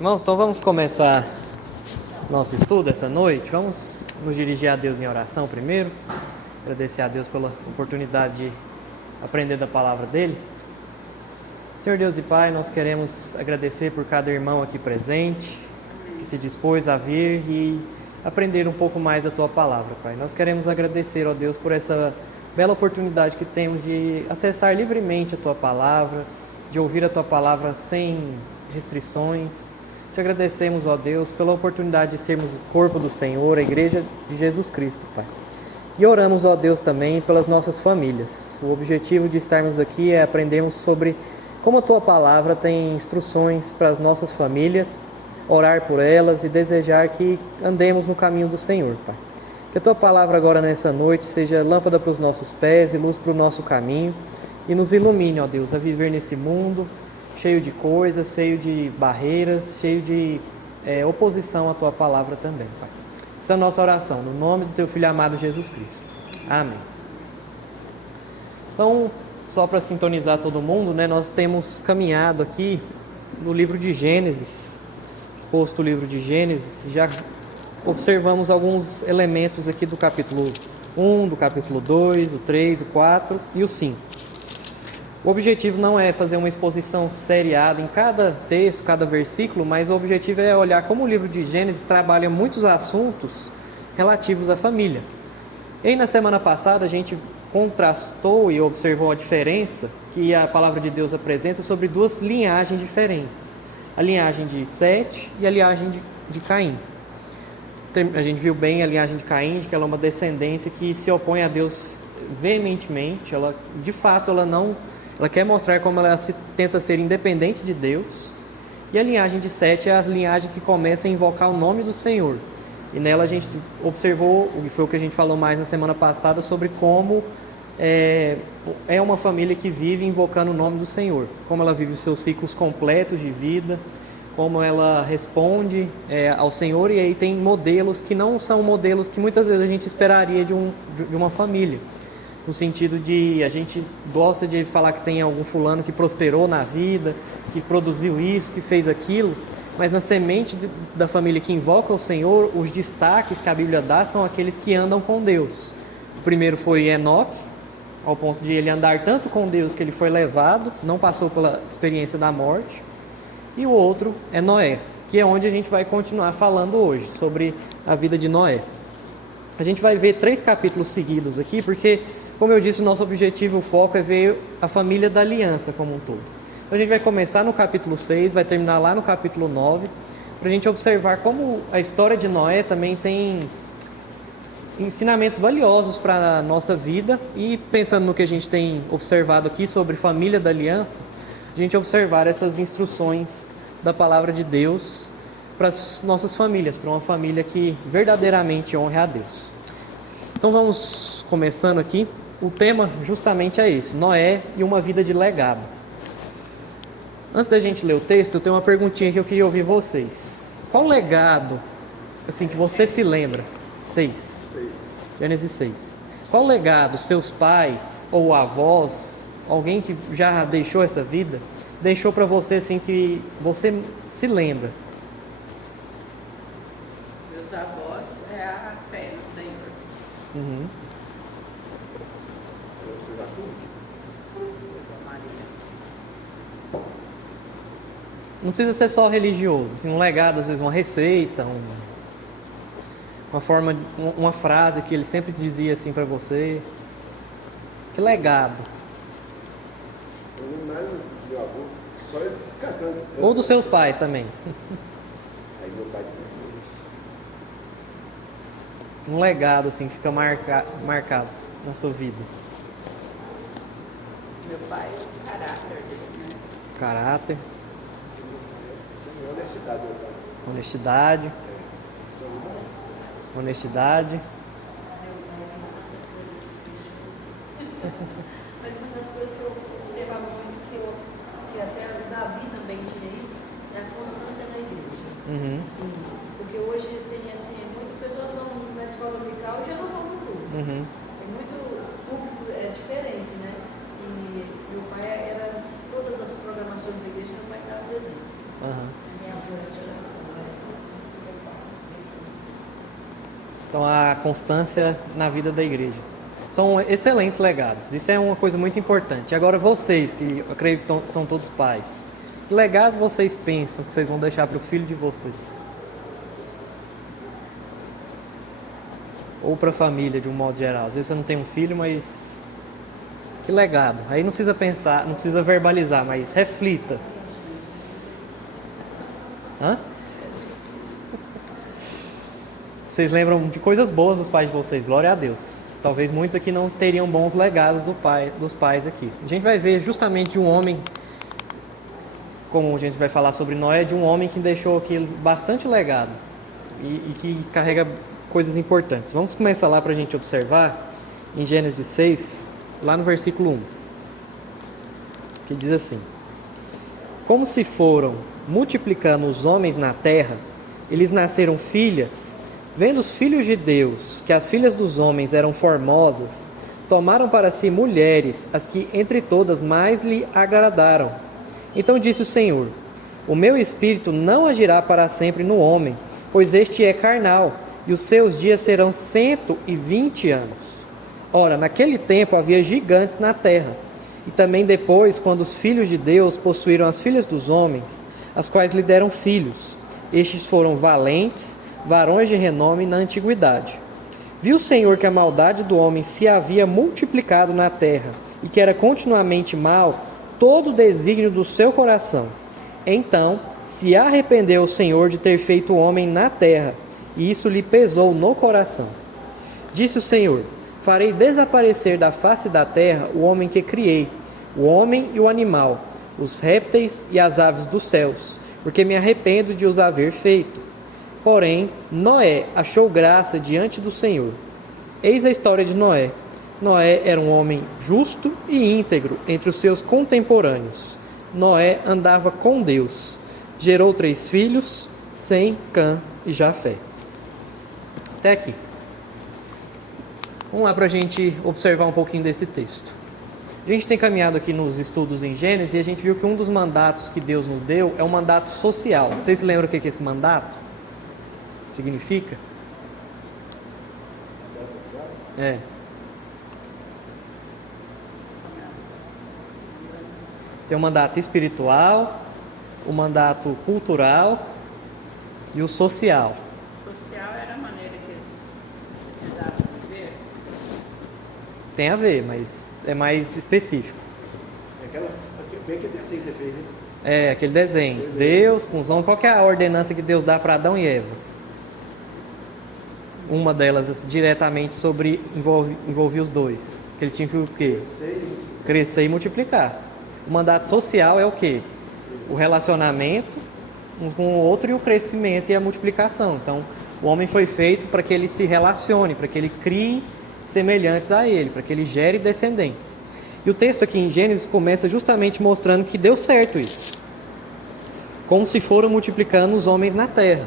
Irmãos, então vamos começar nosso estudo essa noite. Vamos nos dirigir a Deus em oração primeiro. Agradecer a Deus pela oportunidade de aprender da palavra dele. Senhor Deus e Pai, nós queremos agradecer por cada irmão aqui presente, que se dispôs a vir e aprender um pouco mais da Tua palavra, Pai. Nós queremos agradecer, ó Deus, por essa bela oportunidade que temos de acessar livremente a Tua palavra, de ouvir a Tua palavra sem restrições. Te agradecemos, ó Deus, pela oportunidade de sermos o corpo do Senhor, a igreja de Jesus Cristo, Pai. E oramos, ó Deus, também pelas nossas famílias. O objetivo de estarmos aqui é aprendermos sobre como a Tua palavra tem instruções para as nossas famílias, orar por elas e desejar que andemos no caminho do Senhor, Pai. Que a Tua palavra agora nessa noite seja lâmpada para os nossos pés e luz para o nosso caminho e nos ilumine, ó Deus, a viver nesse mundo cheio de coisas, cheio de barreiras, cheio de oposição à Tua palavra também, Pai. Essa é a nossa oração, no nome do Teu Filho amado Jesus Cristo. Amém. Então, só para sintonizar todo mundo, nós temos caminhado aqui no livro de Gênesis, exposto o livro de Gênesis, já observamos alguns elementos aqui do capítulo 1, do capítulo 2, o 3, o 4 e o 5. O objetivo não é fazer uma exposição seriada em cada texto, cada versículo, mas o objetivo é olhar como o livro de Gênesis trabalha muitos assuntos relativos à família. E aí, na semana passada, a gente contrastou e observou a diferença que a palavra de Deus apresenta sobre duas linhagens diferentes. A linhagem de Sete e a linhagem de Caim. A gente viu bem a linhagem de Caim, de que ela é uma descendência que se opõe a Deus veementemente. Ela, de fato, ela quer mostrar como ela tenta ser independente de Deus. E a linhagem de Sete é a linhagem que começa a invocar o nome do Senhor. E nela a gente observou, e foi o que a gente falou mais na semana passada, sobre como é uma família que vive invocando o nome do Senhor. Como ela vive os seus ciclos completos de vida, como ela responde ao Senhor. E aí tem modelos que não são modelos que muitas vezes a gente esperaria de uma família. No sentido de, a gente gosta de falar que tem algum fulano que prosperou na vida, que produziu isso, que fez aquilo, mas na semente da família que invoca o Senhor, os destaques que a Bíblia dá são aqueles que andam com Deus. O primeiro foi Enoque, ao ponto de ele andar tanto com Deus que ele foi levado, não passou pela experiência da morte. E o outro é Noé, que é onde a gente vai continuar falando hoje, sobre a vida de Noé. A gente vai ver 3 capítulos seguidos aqui, porque, como eu disse, o nosso objetivo, o foco é ver a família da aliança como um todo. Então a gente vai começar no capítulo 6, vai terminar lá no capítulo 9, para a gente observar como a história de Noé também tem ensinamentos valiosos para a nossa vida. E pensando no que a gente tem observado aqui sobre família da aliança, a gente observar essas instruções da palavra de Deus para as nossas famílias, para uma família que verdadeiramente honre a Deus. Então vamos começando aqui. O tema justamente é esse, Noé e uma vida de legado. Antes da gente ler o texto, eu tenho uma perguntinha que eu queria ouvir vocês. Qual legado, assim, que você se lembra? 6. Gênesis 6. Qual legado seus pais ou avós, alguém que já deixou essa vida, deixou para você, assim, que você se lembra? Meus avós é a fé no Senhor. Uhum. Não precisa ser só religioso, assim, um legado, às vezes uma receita, uma forma, uma frase que ele sempre dizia assim para você. Que legado? Eu lembro mais do meu avô, só ele descartando. Ou dos seus pais também. Aí meu pai depois. Um legado assim que fica marcado na sua vida. Meu pai, o caráter dele, né? Caráter, Honestidade, meu pai. honestidade. Honestidade. Mas uma das coisas que eu observava muito, que até Davi também tinha isso, é a constância na igreja. Uhum. Assim, porque hoje tem assim, muitas pessoas vão na escola dominical e já não vão no culto. Uhum. Tem muito público diferente, né? E meu pai era todas as programações da igreja, meu pai estava presente. Uhum. Minhas Então, a constância na vida da igreja. São excelentes legados. Isso é uma coisa muito importante. Agora, vocês, que eu acredito que são todos pais, que legado vocês pensam que vocês vão deixar para o filho de vocês? Ou para a família, de um modo geral. Às vezes você não tem um filho, mas... que legado. Aí não precisa pensar, não precisa verbalizar, mas reflita. Hã? Vocês lembram de coisas boas dos pais de vocês, glória a Deus. Talvez muitos aqui não teriam bons legados dos pais aqui. A gente vai ver justamente de um homem, como a gente vai falar sobre Noé, de um homem que deixou aqui bastante legado e que carrega coisas importantes. Vamos começar lá para a gente observar em Gênesis 6, lá no versículo 1, que diz assim: como se foram multiplicando os homens na terra, eles nasceram filhas. Vendo os filhos de Deus que as filhas dos homens eram formosas, tomaram para si mulheres, as que entre todas mais lhe agradaram. Então disse o Senhor: o meu espírito não agirá para sempre no homem, pois este é carnal, e os seus dias serão 120 anos. Ora, naquele tempo havia gigantes na terra, e também depois, quando os filhos de Deus possuíram as filhas dos homens, as quais lhe deram filhos. Estes foram valentes, varões de renome na antiguidade. Viu o Senhor que a maldade do homem se havia multiplicado na terra, e que era continuamente mal todo o desígnio do seu coração. Então se arrependeu o Senhor de ter feito o homem na terra, e isso lhe pesou no coração. Disse o Senhor: farei desaparecer da face da terra o homem que criei, o homem e o animal, os répteis e as aves dos céus, porque me arrependo de os haver feito. Porém, Noé achou graça diante do Senhor. Eis a história de Noé. Noé era um homem justo e íntegro entre os seus contemporâneos. Noé andava com Deus. Gerou 3 filhos, Sem, Cã e Jafé. Até aqui. Vamos lá para a gente observar um pouquinho desse texto. A gente tem caminhado aqui nos estudos em Gênesis e a gente viu que um dos mandatos que Deus nos deu é um mandato social. Vocês se lembram o que é esse mandato significa? É. Tem o mandato espiritual, o mandato cultural e o social. O social era a maneira que eles precisavam viver. Tem a ver, mas é mais específico. Bem que desenho você fez, né? É, aquele desenho. Deus com os homens. Qual que é a ordenança que Deus dá para Adão e Eva? Uma delas assim, diretamente envolvia os dois. Que ele tinha que o quê? Crescer e multiplicar. O mandato social é o quê? O relacionamento um com o outro e o crescimento e a multiplicação. Então, o homem foi feito para que ele se relacione, para que ele crie semelhantes a ele, para que ele gere descendentes. E o texto aqui em Gênesis começa justamente mostrando que deu certo isso. Como se foram multiplicando os homens na terra.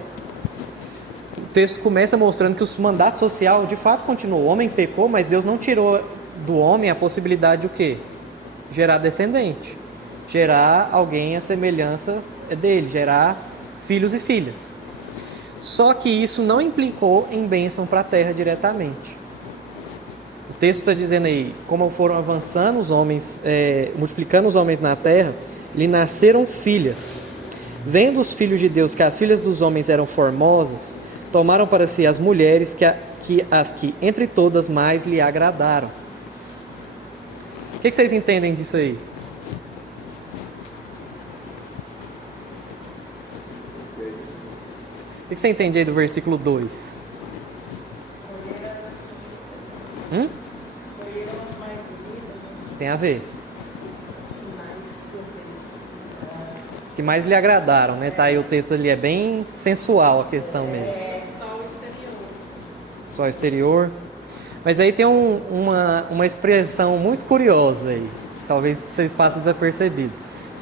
O texto começa mostrando que o mandato social de fato continuou. O homem pecou, mas Deus não tirou do homem a possibilidade de o quê? Gerar descendente. Gerar alguém à semelhança dele. Gerar filhos e filhas. Só que isso não implicou em bênção para a terra diretamente. O texto está dizendo aí, como foram avançando os homens, multiplicando os homens na terra, lhe nasceram filhas. Vendo os filhos de Deus que as filhas dos homens eram formosas, tomaram para si as mulheres as que entre todas mais lhe agradaram. O que vocês entendem disso aí? O que você entende aí do versículo 2? Tem a ver. Os que mais lhe agradaram, né? Tá aí o texto ali, é bem sensual a questão mesmo. É só o exterior. Só o exterior. Mas aí tem uma expressão muito curiosa aí. Talvez vocês passem desapercebido.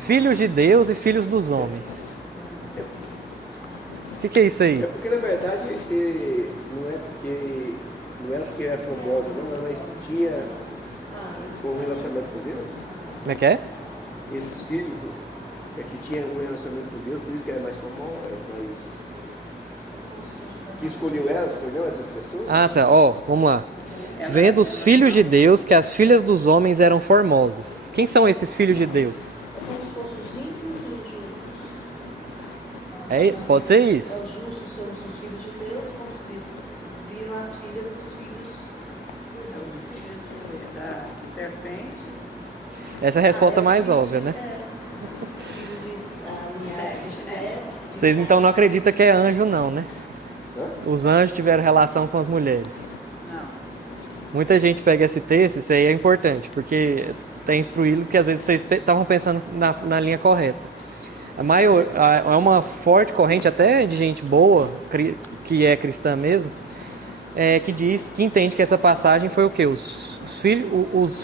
Filhos de Deus e filhos dos homens. O que é isso aí? É porque na verdade não era porque era famosa, não, mas tinha um relacionamento com Deus. Como é que é? Esses filhos que tinham um relacionamento com Deus, por isso que era mais famosa, mais que escolheu elas, escolheu essas pessoas? Ah, tá. Ó, vamos lá. Vendo os filhos de Deus que as filhas dos homens eram formosas. Quem são esses filhos de Deus? Como se fossem os ímpios e os justos. Pode ser isso. Os justos são os filhos de Deus, como se diz, viram as filhas dos filhos Da serpente. Essa é a resposta mais óbvia, né? Os filhos de linhagem de Sete. Vocês então não acreditam que é anjo, não, né? Hã? Os anjos tiveram relação com as mulheres. Não. Muita gente pega esse texto, isso aí é importante, porque tem instruído que às vezes vocês estavam pensando na linha correta. É uma forte corrente até de gente boa, que é cristã mesmo, que diz, que entende que essa passagem foi o quê? Os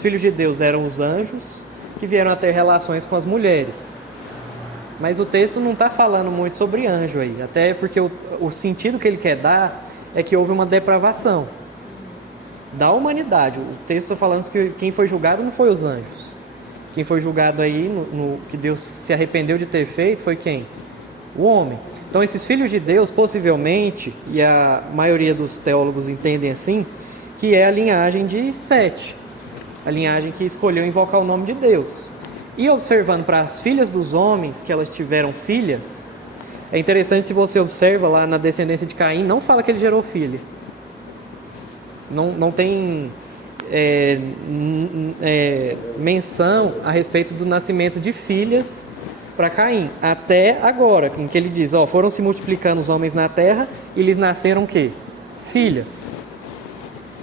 filhos de Deus eram os anjos que vieram a ter relações com as mulheres. Mas o texto não está falando muito sobre anjo aí, até porque o sentido que ele quer dar é que houve uma depravação da humanidade. O texto está falando que quem foi julgado não foi os anjos. Quem foi julgado aí, que Deus se arrependeu de ter feito, foi quem? O homem. Então esses filhos de Deus, possivelmente, e a maioria dos teólogos entendem assim, que é a linhagem de Sete, a linhagem que escolheu invocar o nome de Deus. E observando para as filhas dos homens, que elas tiveram filhas, é interessante, se você observa lá na descendência de Caim, não fala que ele gerou filha. Não tem menção a respeito do nascimento de filhas para Caim, até agora, em que ele diz, foram se multiplicando os homens na terra e lhes nasceram o quê? Filhas.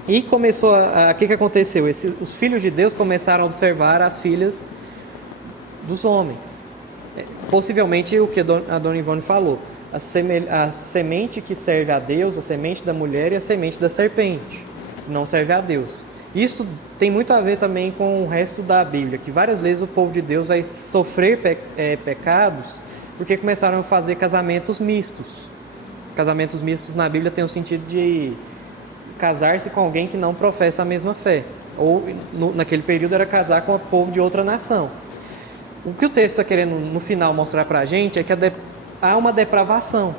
E começou o que aconteceu? Os filhos de Deus começaram a observar as filhas dos homens. Possivelmente o que a dona Ivone falou, a semente que serve a Deus, a semente da mulher e a semente da serpente, que não serve a Deus. Isso tem muito a ver também com o resto da Bíblia, que várias vezes o povo de Deus vai sofrer pecados porque começaram a fazer casamentos mistos. Casamentos mistos na Bíblia tem o sentido de casar-se com alguém que não professa a mesma fé. Ou, naquele período, era casar com o povo de outra nação. O que o texto está querendo, no final, mostrar para a gente é que há uma depravação.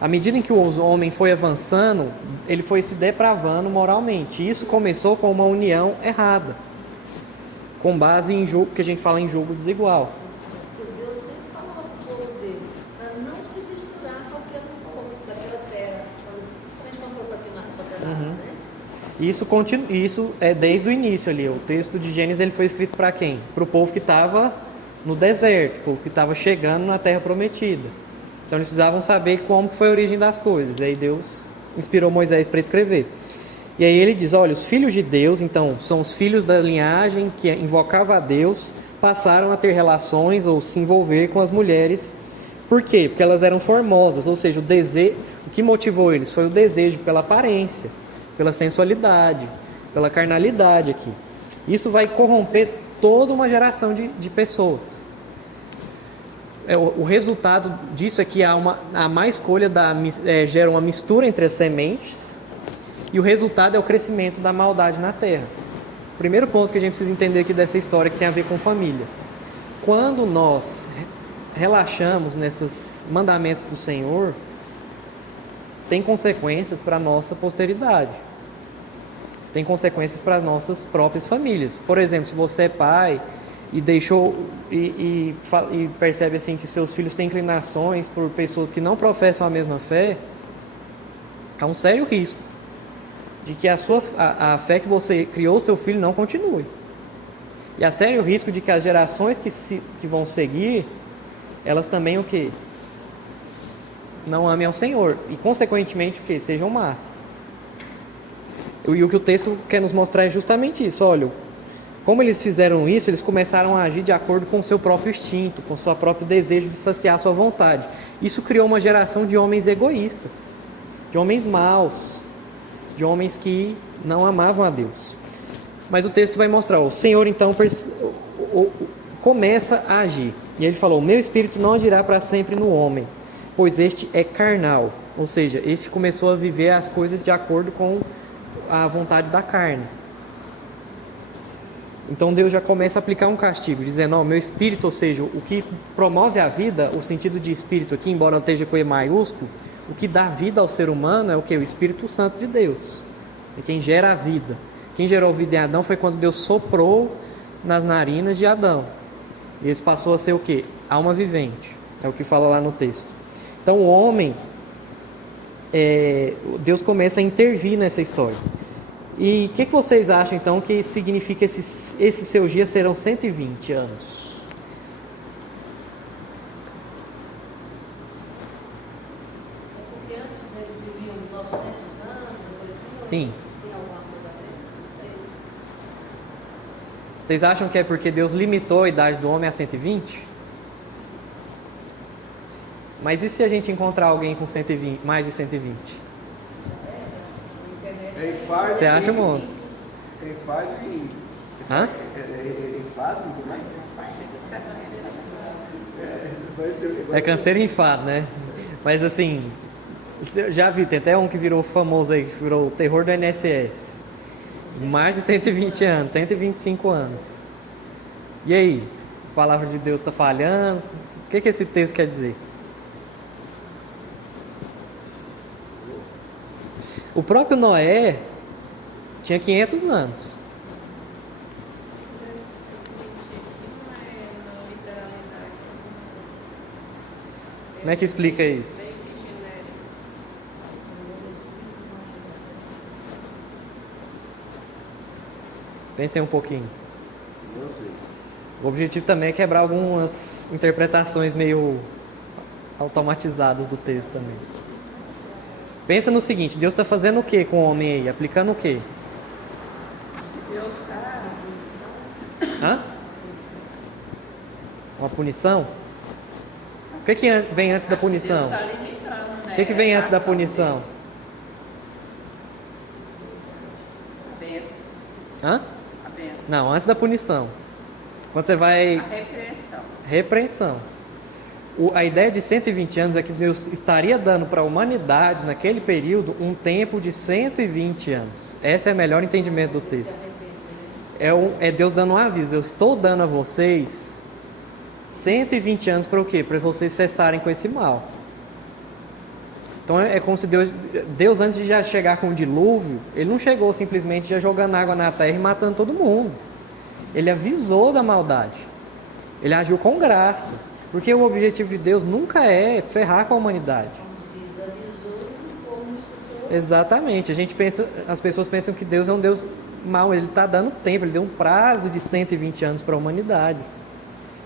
À medida em que o homem foi avançando, ele foi se depravando moralmente. E isso começou com uma união errada, com base em julgo, que a gente fala em julgo desigual. Porque Deus sempre falava para o povo dele, para não se misturar com aquele povo daquela terra, principalmente quando for para Canaã, né? Isso é desde o início ali. O texto de Gênesis ele foi escrito para quem? Para o povo que estava no deserto, o povo que estava chegando na terra prometida. Então eles precisavam saber como foi a origem das coisas. E aí Deus inspirou Moisés para escrever. E aí ele diz, olha, os filhos de Deus, então, são os filhos da linhagem que invocava a Deus, passaram a ter relações ou se envolver com as mulheres. Por quê? Porque elas eram formosas, ou seja, o que motivou eles foi o desejo pela aparência, pela sensualidade, pela carnalidade aqui. Isso vai corromper toda uma geração de pessoas. O resultado disso é que há má escolha, gera uma mistura entre as sementes, e o resultado é o crescimento da maldade na terra. O primeiro ponto que a gente precisa entender aqui dessa história que tem a ver com famílias. Quando nós relaxamos nesses mandamentos do Senhor, tem consequências para a nossa posteridade. Tem consequências para as nossas próprias famílias. Por exemplo, se você é pai e deixou e percebe assim que seus filhos têm inclinações por pessoas que não professam a mesma fé, há um sério risco de que a fé que você criou seu filho não continue. E há sério risco de que as gerações que vão seguir, elas também o quê? Não amem ao Senhor. E consequentemente o quê? Sejam más. E o que o texto quer nos mostrar é justamente isso. Olha, como eles fizeram isso, eles começaram a agir de acordo com o seu próprio instinto, com o seu próprio desejo de saciar a sua vontade. Isso criou uma geração de homens egoístas, de homens maus, de homens que não amavam a Deus. Mas o texto vai mostrar, o Senhor então começa a agir. E ele falou, meu espírito não agirá para sempre no homem, pois este é carnal. Ou seja, este começou a viver as coisas de acordo com a vontade da carne. Então Deus já começa a aplicar um castigo, dizendo, meu espírito, ou seja, o que promove a vida, o sentido de espírito aqui, embora esteja com E maiúsculo, o que dá vida ao ser humano é o que? O Espírito Santo de Deus. É quem gera a vida. Quem gerou a vida em Adão foi quando Deus soprou nas narinas de Adão. E esse passou a ser o que? Alma vivente. É o que fala lá no texto. Então o homem, Deus começa a intervir nessa história. E o que vocês acham então que significa esses seus dias serão 120 anos? Porque antes eles viviam 900 anos, uma coisa assim? Sim. Tem alguma coisa a ver? Não sei. Vocês acham que é porque Deus limitou a idade do homem a 120? Mas e se a gente encontrar alguém com 120, mais de 120? Você acha, amor? Enfado e... Hã? Enfado e tudo mais? É câncer e enfado, né? Mas assim, eu já vi, tem até um que virou famoso aí, que virou o terror do INSS. Mais de 120 anos, 125 anos. E aí? A palavra de Deus está falhando? O que esse texto quer dizer? O próprio Noé tinha 500 anos. Como é que explica isso? Pensem um pouquinho. Não sei. O objetivo também é quebrar algumas interpretações meio automatizadas do texto também. Pensa no seguinte, Deus está fazendo o que com o homem aí? Aplicando o que? Deus está... Hã? Uma punição? O que vem antes da punição? Deus está limitando, né? O que vem antes da A ação punição? dele. A bênção. Hã? A bênção. Não, antes da punição. Quando você vai... A repreensão. Repreensão. A ideia de 120 anos é que Deus estaria dando para a humanidade, naquele período, um tempo de 120 anos. Esse é o melhor entendimento do texto. É Deus dando um aviso. Eu estou dando a vocês 120 anos para o quê? Para vocês cessarem com esse mal. Então é como se Deus antes de já chegar com o dilúvio, Ele não chegou simplesmente já jogando água na terra e matando todo mundo. Ele avisou da maldade. Ele agiu com graça. Porque o objetivo de Deus nunca é ferrar com a humanidade. Como se diz, avisou e o povo não escutou. Exatamente. As pessoas pensam que Deus é um Deus mau. Ele está dando tempo, Ele deu um prazo de 120 anos para a humanidade.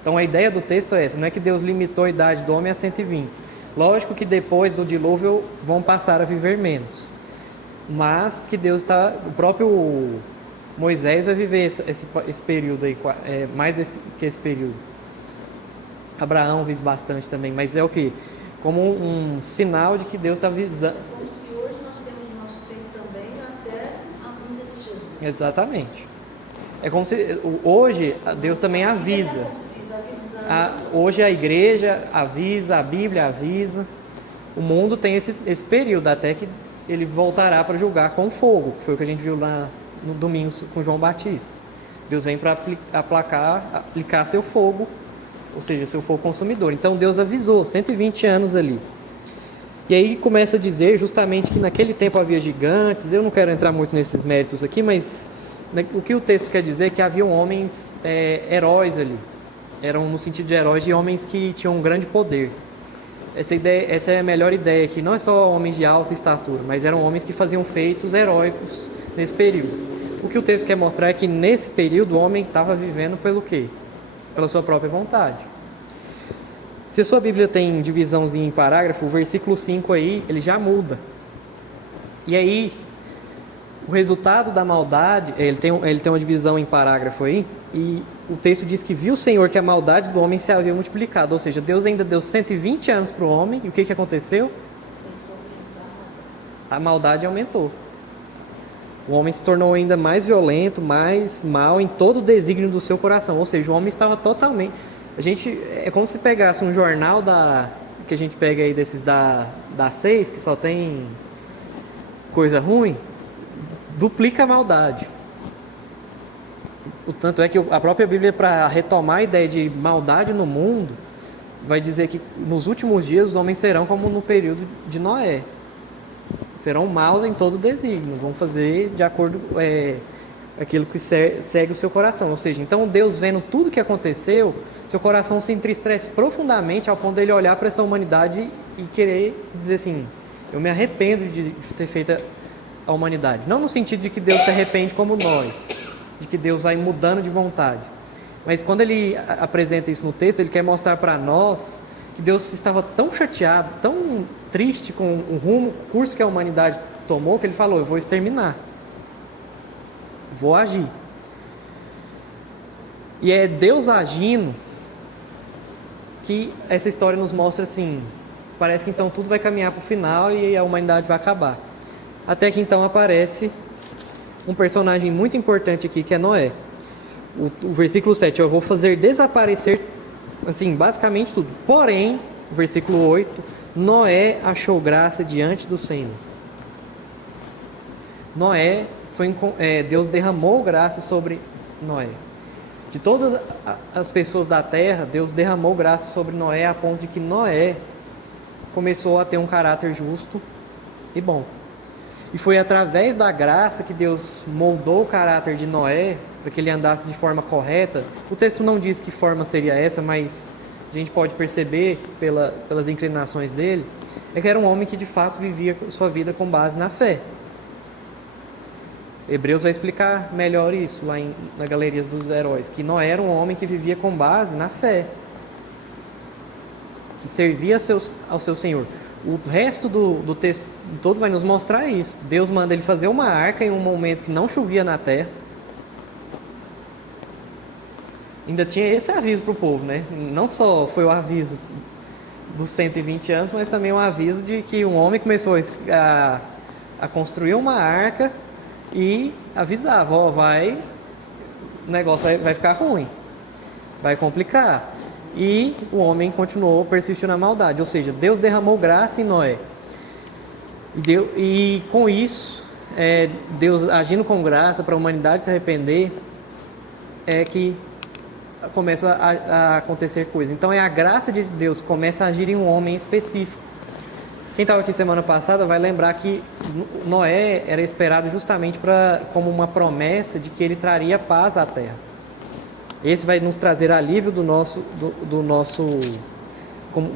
Então a ideia do texto é essa. Não é que Deus limitou a idade do homem a 120. Lógico que depois do dilúvio vão passar a viver menos. Mas que Deus está... O próprio Moisés vai viver esse período aí, mais que esse período. Abraão vive bastante também, mas é o que? Como um sinal de que Deus está visando. Como se hoje nós temos o nosso tempo também até a vinda de Jesus. Exatamente. É como se hoje Deus também avisa. Como se diz, avisando. Hoje a igreja avisa, a Bíblia avisa. O mundo tem esse período até que ele voltará para julgar com fogo, que foi o que a gente viu lá no domingo com João Batista. Deus vem para aplicar seu fogo, ou seja, seu fogo consumidor. Então Deus avisou, 120 anos ali. E aí começa a dizer justamente que naquele tempo havia gigantes. Eu não quero entrar muito nesses méritos aqui, mas o que o texto quer dizer é que haviam homens heróis ali. Eram no sentido de heróis, de homens que tinham um grande poder. Essa é a melhor ideia aqui. Não é só homens de alta estatura, mas eram homens que faziam feitos heróicos nesse período. O que o texto quer mostrar é que nesse período o homem estava vivendo pelo quê? Pela sua própria vontade. Se a sua Bíblia tem divisãozinha em parágrafo, o versículo 5 aí, ele já muda. E aí, o resultado da maldade, ele tem uma divisão em parágrafo aí, e o texto diz que viu o Senhor que a maldade do homem se havia multiplicado. Ou seja, Deus ainda deu 120 anos para o homem, e o que aconteceu? A maldade aumentou. O homem se tornou ainda mais violento, mais mal em todo o desígnio do seu coração. Ou seja, o homem estava totalmente... É como se pegasse um jornal que a gente pega aí desses da 6, que só tem coisa ruim, duplica a maldade. O tanto é que a própria Bíblia, para retomar a ideia de maldade no mundo, vai dizer que nos últimos dias os homens serão como no período de Noé. Serão maus em todo desígnio, vão fazer de acordo com aquilo que segue o seu coração. Ou seja, então Deus vendo tudo que aconteceu, seu coração se entristece profundamente ao ponto dele olhar para essa humanidade e querer dizer assim, eu me arrependo de ter feito a humanidade. Não no sentido de que Deus se arrepende como nós, de que Deus vai mudando de vontade. Mas quando ele apresenta isso no texto, ele quer mostrar para nós que Deus estava tão chateado, tão triste com o curso que a humanidade tomou, que ele falou, eu vou exterminar. Vou agir. E é Deus agindo que essa história nos mostra assim, parece que então tudo vai caminhar para o final e a humanidade vai acabar. Até que então aparece um personagem muito importante aqui, que é Noé. O versículo 7, eu vou fazer desaparecer, assim, basicamente tudo. Porém, o versículo 8, Noé achou graça diante do Senhor. Noé, Deus derramou graça sobre Noé. De todas as pessoas da terra, Deus derramou graça sobre Noé a ponto de que Noé começou a ter um caráter justo e bom. E foi através da graça que Deus moldou o caráter de Noé para que ele andasse de forma correta. O texto não diz que forma seria essa, mas a gente pode perceber pelas inclinações dele, é que era um homem que de fato vivia sua vida com base na fé. Hebreus vai explicar melhor isso lá na Galerias dos Heróis, que Noé era um homem que vivia com base na fé, que servia ao seu Senhor. O resto do texto todo vai nos mostrar isso. Deus manda ele fazer uma arca em um momento que não chovia na terra. Ainda tinha esse aviso para o povo, né? Não só foi o aviso dos 120 anos, mas também um aviso de que um homem começou a construir uma arca e avisava, o negócio vai ficar ruim, vai complicar. E o homem continuou, persistiu na maldade. Ou seja, Deus derramou graça em Noé. E com isso, Deus agindo com graça para a humanidade se arrepender, é que começa a acontecer coisas. Então é a graça de Deus que começa a agir em um homem específico. Quem estava aqui semana passada vai lembrar que Noé era esperado justamente como uma promessa de que ele traria paz à terra. Esse vai nos trazer alívio do nosso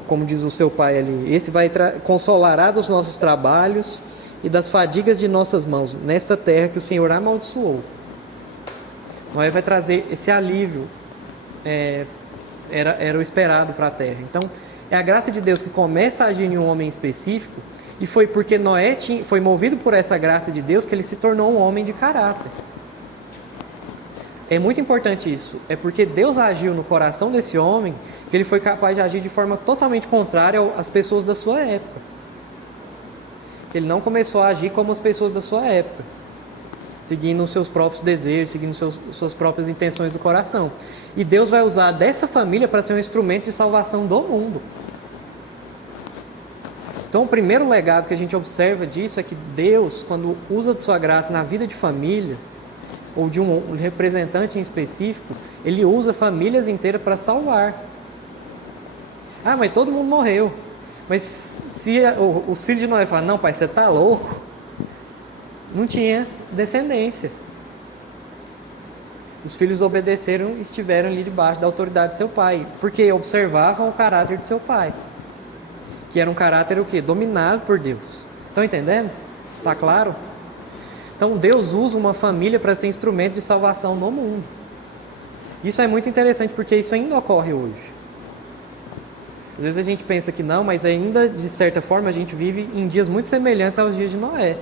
como diz o seu pai ali, esse vai consolará dos nossos trabalhos e das fadigas de nossas mãos, nesta terra que o Senhor amaldiçoou. Noé vai trazer esse alívio, era o esperado para a terra. Então, é a graça de Deus que começa a agir em um homem específico, e foi porque Noé foi movido por essa graça de Deus que ele se tornou um homem de caráter. É muito importante isso, é porque Deus agiu no coração desse homem que ele foi capaz de agir de forma totalmente contrária às pessoas da sua época. Ele não começou a agir como as pessoas da sua época, seguindo os seus próprios desejos, seguindo suas próprias intenções do coração. E Deus vai usar dessa família para ser um instrumento de salvação do mundo. Então o primeiro legado que a gente observa disso é que Deus, quando usa de sua graça na vida de famílias, ou de um representante em específico, ele usa famílias inteiras para salvar. Ah, mas todo mundo morreu. Mas se os filhos de Noé falam, não pai, você está louco, não tinha descendência. Os filhos obedeceram e estiveram ali debaixo da autoridade de seu pai, porque observavam o caráter de seu pai, que era um caráter o quê? Dominado por Deus. Estão entendendo? Está claro? Então Deus usa uma família para ser instrumento de salvação no mundo. Isso é muito interessante porque isso ainda ocorre hoje. Às vezes a gente pensa que não, mas ainda de certa forma a gente vive em dias muito semelhantes aos dias de Noé.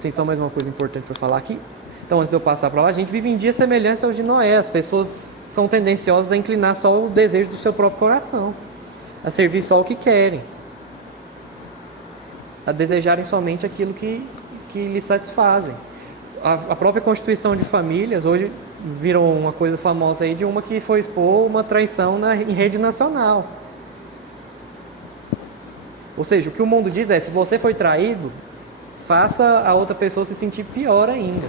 Tem só mais uma coisa importante para falar aqui. Então antes de eu passar para lá, a gente vive em dias semelhantes aos de Noé. As pessoas são tendenciosas a inclinar só o desejo do seu próprio coração, a servir só o que querem, a desejarem somente aquilo que lhes satisfazem. A própria constituição de famílias hoje virou uma coisa famosa aí de uma que foi expor uma traição em rede nacional. Ou seja, o que o mundo diz é, se você foi traído, faça a outra pessoa se sentir pior ainda,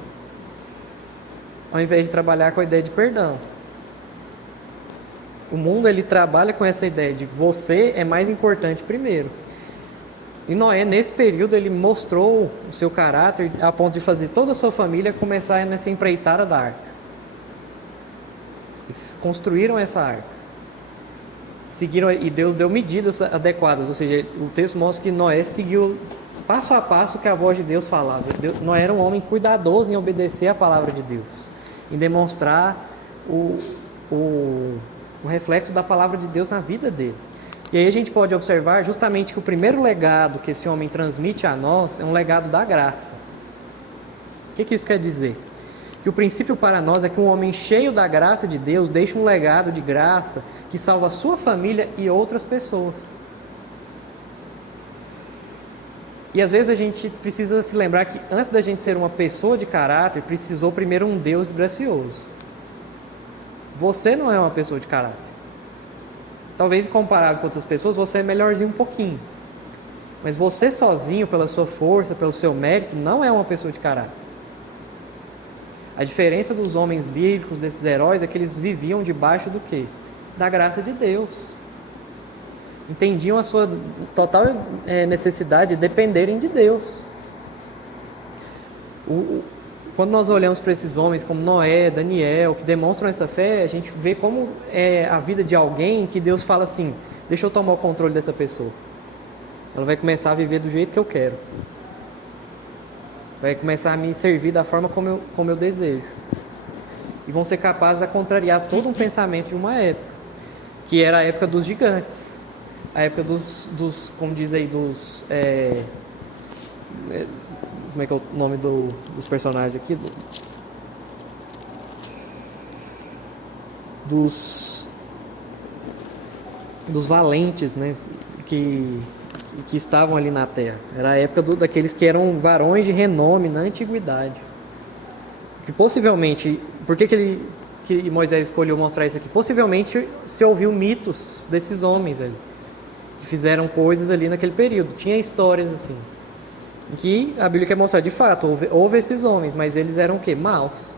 ao invés de trabalhar com a ideia de perdão. O mundo ele trabalha com essa ideia de você é mais importante primeiro. E Noé, nesse período, ele mostrou o seu caráter a ponto de fazer toda a sua família começar nessa empreitada da arca. Eles construíram essa arca. Seguiram, e Deus deu medidas adequadas, ou seja, o texto mostra que Noé seguiu passo a passo o que a voz de Deus falava. Noé era um homem cuidadoso em obedecer a palavra de Deus, em demonstrar o reflexo da palavra de Deus na vida dele. E aí a gente pode observar justamente que o primeiro legado que esse homem transmite a nós é um legado da graça. O que isso quer dizer? Que o princípio para nós é que um homem cheio da graça de Deus deixa um legado de graça que salva a sua família e outras pessoas. E às vezes a gente precisa se lembrar que antes da gente ser uma pessoa de caráter, precisou primeiro um Deus gracioso. Você não é uma pessoa de caráter. Talvez comparável com outras pessoas, você é melhorzinho um pouquinho. Mas você sozinho, pela sua força, pelo seu mérito, não é uma pessoa de caráter. A diferença dos homens bíblicos, desses heróis, é que eles viviam debaixo do quê? Da graça de Deus. Entendiam a sua total necessidade de dependerem de Deus. Quando nós olhamos para esses homens como Noé, Daniel, que demonstram essa fé, a gente vê como é a vida de alguém que Deus fala assim, deixa eu tomar o controle dessa pessoa. Ela vai começar a viver do jeito que eu quero. Vai começar a me servir da forma como eu desejo. E vão ser capazes a contrariar todo um pensamento de uma época, que era a época dos gigantes. A época dos como diz aí, dos... como é que é o nome dos personagens aqui? Dos valentes, né? Que estavam ali na terra. Era a época daqueles que eram varões de renome na antiguidade. Que possivelmente, por que Moisés escolheu mostrar isso aqui? Possivelmente se ouviu mitos desses homens ali, que fizeram coisas ali naquele período. Tinha histórias assim, em que a Bíblia quer mostrar, de fato, houve esses homens, mas eles eram o quê? Maus.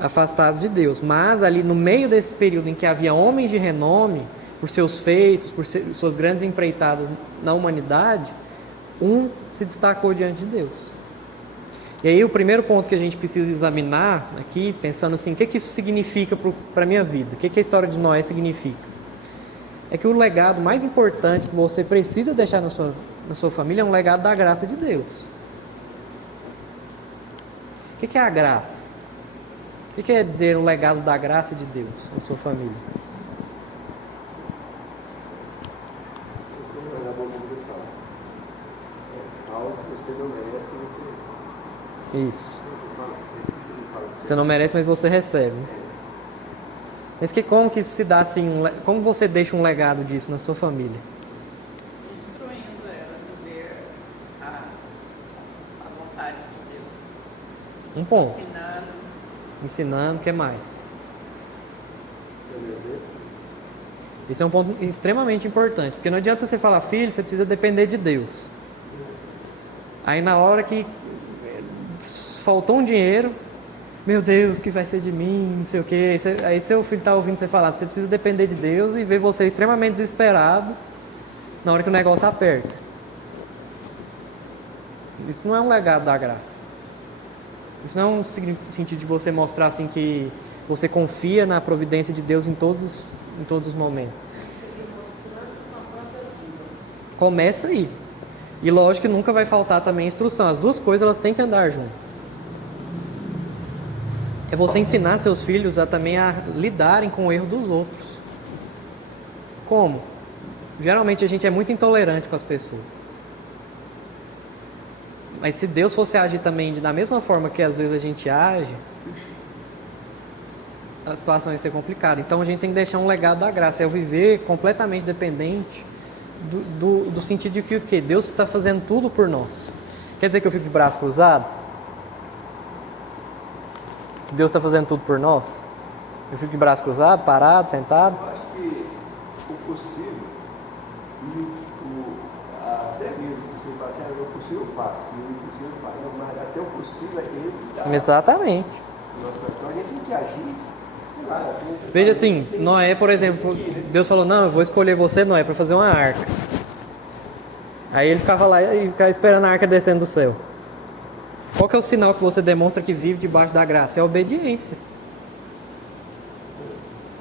Afastados de Deus. Mas ali no meio desse período em que havia homens de renome, por seus feitos, por suas grandes empreitadas na humanidade, um se destacou diante de Deus. E aí o primeiro ponto que a gente precisa examinar aqui, pensando assim, o que isso significa para a minha vida? O que a história de Noé significa? É que o legado mais importante que você precisa deixar na sua família é um legado da graça de Deus. O que é a graça? O que quer dizer um legado da graça de Deus na sua família? Algo que você não merece, você... Isso. Você não merece, mas você recebe. Mas como que isso se dá assim? Como você deixa um legado disso na sua família? Instruindo ela a viver a vontade de Deus. Um ponto. Ensinando. O que mais? Esse é um ponto extremamente importante. Porque não adianta você falar, filho, você precisa depender de Deus. Aí na hora que faltou um dinheiro, meu Deus, o que vai ser de mim, não sei o quê. Aí seu filho está ouvindo você falar, você precisa depender de Deus, e vê você extremamente desesperado na hora que o negócio aperta. Isso não é um legado da graça. Isso não é um sentido de você mostrar assim que você confia na providência de Deus em todos os momentos. Começa aí. E lógico que nunca vai faltar também instrução. As duas coisas elas têm que andar juntas. É você ensinar seus filhos também a lidarem com o erro dos outros. Como? Geralmente a gente é muito intolerante com as pessoas. Mas se Deus fosse agir também da mesma forma que às vezes a gente age, a situação ia ser complicada. Então a gente tem que deixar um legado da graça. É o viver completamente dependente do sentido de que o quê? Deus está fazendo tudo por nós. Quer dizer que eu fico de braço cruzado? Que Deus está fazendo tudo por nós? Eu fico de braço cruzado, parado, sentado? Eu acho que o possível e até mesmo o possível faz assim, o possível eu faço, e o impossível eu faço. Mas até o possível é ele que dá. Exatamente. Nossa, então a gente tem que agir clara. Veja assim, Noé, por exemplo, Deus falou, não, eu vou escolher você, Noé, para fazer uma arca. Aí ele ficava lá e ficava esperando a arca descendo do céu. Qual que é o sinal que você demonstra que vive debaixo da graça? É a obediência.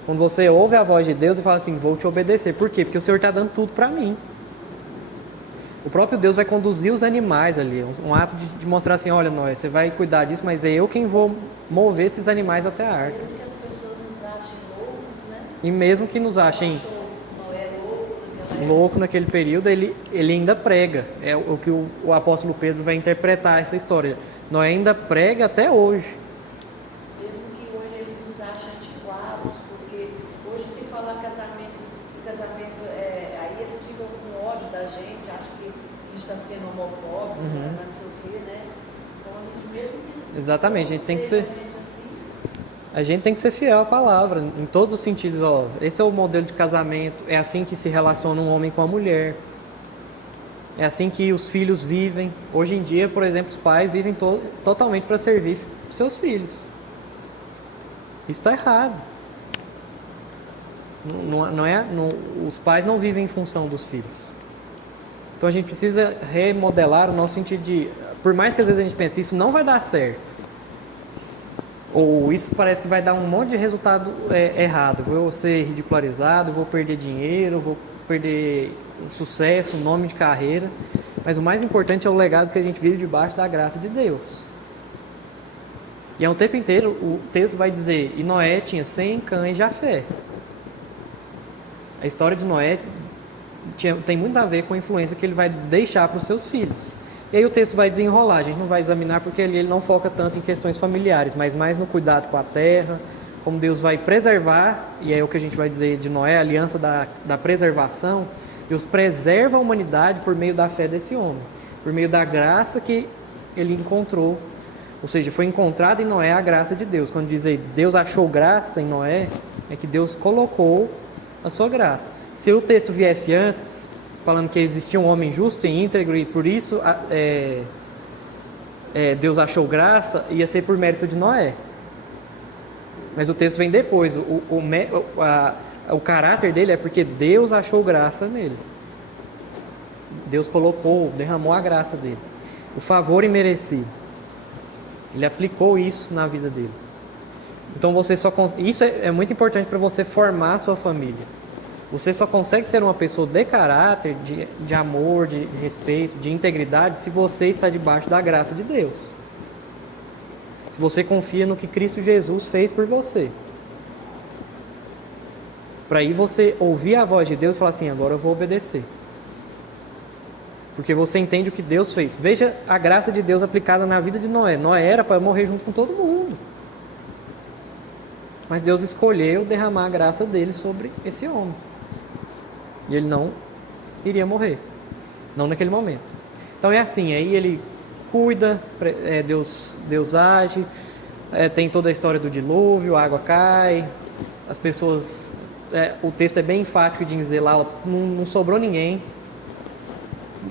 Quando você ouve a voz de Deus e fala assim, vou te obedecer. Por quê? Porque o Senhor está dando tudo para mim. O próprio Deus vai conduzir os animais ali. Um ato de mostrar assim, olha, Noé, você vai cuidar disso, mas é eu quem vou mover esses animais até a arca. Mesmo que as pessoas nos achem loucos, né? E mesmo que nos achem Noé louco, louco naquele período, ele ainda prega. É o que o apóstolo Pedro vai interpretar essa história. Noé ainda prega até hoje. mesmo que hoje eles nos achem antiquados, porque hoje se falar casamento, aí eles ficam com ódio da gente, acham que a gente está sendo homofóbico, não sei o quê, né? Então a gente mesmo que Exatamente, a gente tem que ser... a gente assim, A gente tem que ser fiel à palavra, em todos os sentidos. Ó, esse é o modelo de casamento, é assim que se relaciona um homem com a mulher. É assim que os filhos vivem. Hoje em dia, por exemplo, os pais vivem totalmente para servir seus filhos. Isso está errado. Os pais não vivem em função dos filhos. Então a gente precisa remodelar o nosso sentido de... Por mais que às vezes a gente pense, isso não vai dar certo. Ou isso parece que vai dar um monte de resultado errado. Vou ser ridicularizado, vou perder dinheiro, vou perder sucesso, nome de carreira. Mas o mais importante é o legado que a gente vive debaixo da graça de Deus. E o tempo inteiro o texto vai dizer, e Noé tinha 100 cães de Jafé. A história de Noé tem muito a ver com a influência que ele vai deixar para os seus filhos. E aí o texto vai desenrolar, a gente não vai examinar porque ele não foca tanto em questões familiares, mas mais no cuidado com a terra, como Deus vai preservar, e é o que a gente vai dizer de Noé, a aliança da preservação. Deus preserva a humanidade por meio da fé desse homem, por meio da graça que ele encontrou. Ou seja, foi encontrada em Noé a graça de Deus. Quando diz aí, Deus achou graça em Noé, é que Deus colocou a sua graça. Se o texto viesse antes, falando que existia um homem justo e íntegro e por isso Deus achou graça, ia ser por mérito de Noé. Mas o texto vem depois. O caráter dele é porque Deus achou graça nele. Deus derramou a graça dele. O favor imerecido. Ele aplicou isso na vida dele. Então isso é muito importante para você formar a sua família. Você só consegue ser uma pessoa de caráter, de amor, de respeito, de integridade, se você está debaixo da graça de Deus. Se você confia no que Cristo Jesus fez por você. Para aí você ouvir a voz de Deus e falar assim, agora eu vou obedecer. Porque você entende o que Deus fez. Veja a graça de Deus aplicada na vida de Noé. Noé era para morrer junto com todo mundo. Mas Deus escolheu derramar a graça dele sobre esse homem. E ele não iria morrer. Não naquele momento. Então é assim, aí ele cuida, Deus age, tem toda a história do dilúvio, a água cai, as pessoas... o texto é bem enfático de dizer lá, não sobrou ninguém.